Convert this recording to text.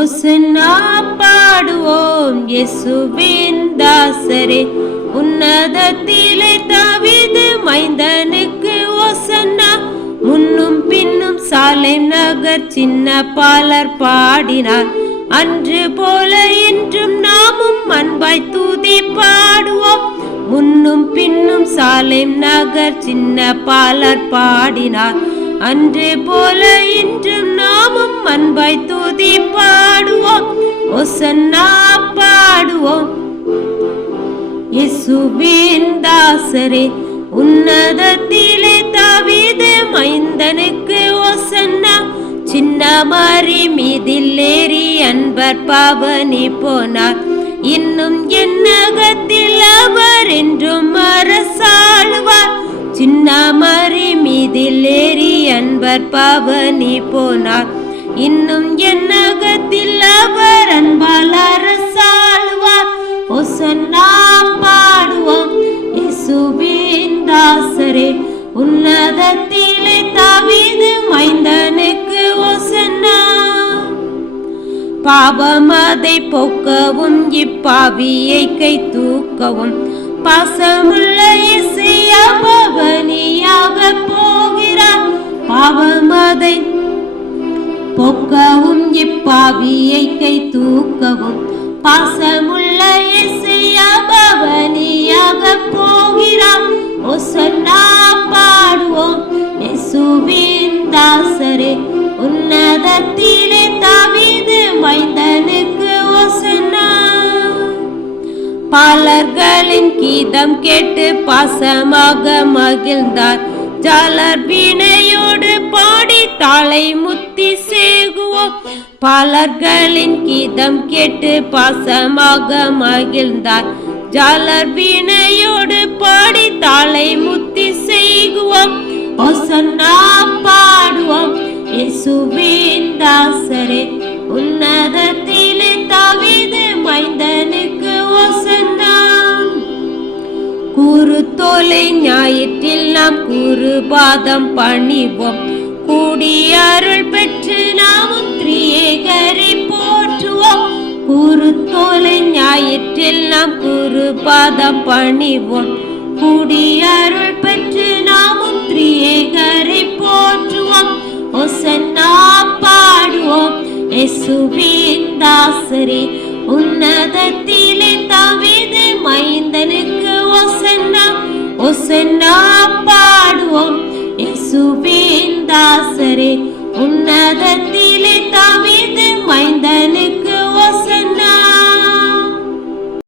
ஒசன்னா பாடுவோம் இயேசுவின் தாசரே. உன்னதத்திலே தவிது மைந்தனுக்கு ஒசன்னா முன்னும் பின்னும் சாலை நகர் சின்ன பாலர் பாடினார். அன்று போல என்றும் நாமும் அன்பாய் தூதி பாடுவோம். முன்னும் பின்னும் சாலை நகர் சின்ன பாலர் பாடினார். அன்று போல இன்றும் நாமும் அன்பாய் தூதி பாடுவோம். ஒசன்னா பாடுவோம். இயேசுவின் தாசரே உன்னதத்திலே தாவீது மைந்தனுக்கு ஒசன்னா சின்ன மாறி மீதில் ஏறி அன்பர் பாவனி போனார். இன்னும் என்னகத்தில் நண்பர் அன்பர் பாவனி போனார். இன்னும் என் அகத்தில் அவர் அன்பால் அரசாழ்வார் ஒசன்னா பாடுவோம். இயேசுவின் தாசரே உன்னதத்திலே தவிது மைந்தனுக்கு ஒசன்னா பாவமதை போக்கவும் இப்பாவியை கை தூக்கவும். பாசமுள்ள இசையா பவனியாக போ பொக்கவும் இப்பாவியை கை தூக்கவும். பாசமுள்ள இசையா பவனியாக போகிறார் சொன்னா பாடுவோம். இயேசுவின் தாசரே உன்னதத்திலே தவிது மைந்தனுக்கு ஒசன்னா பாலர்களின் கீதம் கேட்டு பாசமாக மகிழ்ந்தார். ஜாலர் வீணையோடு தாளை முத்தி சேகுவோம். பாலர்களின் கீதம் கேட்டு பாசமாக மகிழ்ந்தார். ஜாலர் வீணையோடு பாடி தாளை முத்தி செய்குவோம் ஒசன்னா பாடுவோம். இயேசுவின் தாசரே உன்னதத்திலே தவிது மைந்தனுக்கு ஒசன்னா கூறு தோலை ஞாயிற்றில் நாம் கூறு பாதம் பணிவோம். கூடியருள் பெற்று நாமும் திரியேகரை போற்றுவோம். கூறு தோலை ஞாயிற்றில் நாம் குரு பாதம் பணிவோம். கூடியருள் பெற்று நாமும் திரியேகரை போற்றுவோம். ஒசன்னா பாடுவோம். எசுபின் தாசரே உன்னதத்திலே தவிது மைந்தனுக்கு ஒசன்னா ஒசன்னா பாடுவோம். எசுபின் தாசரே உன்னதத்திலே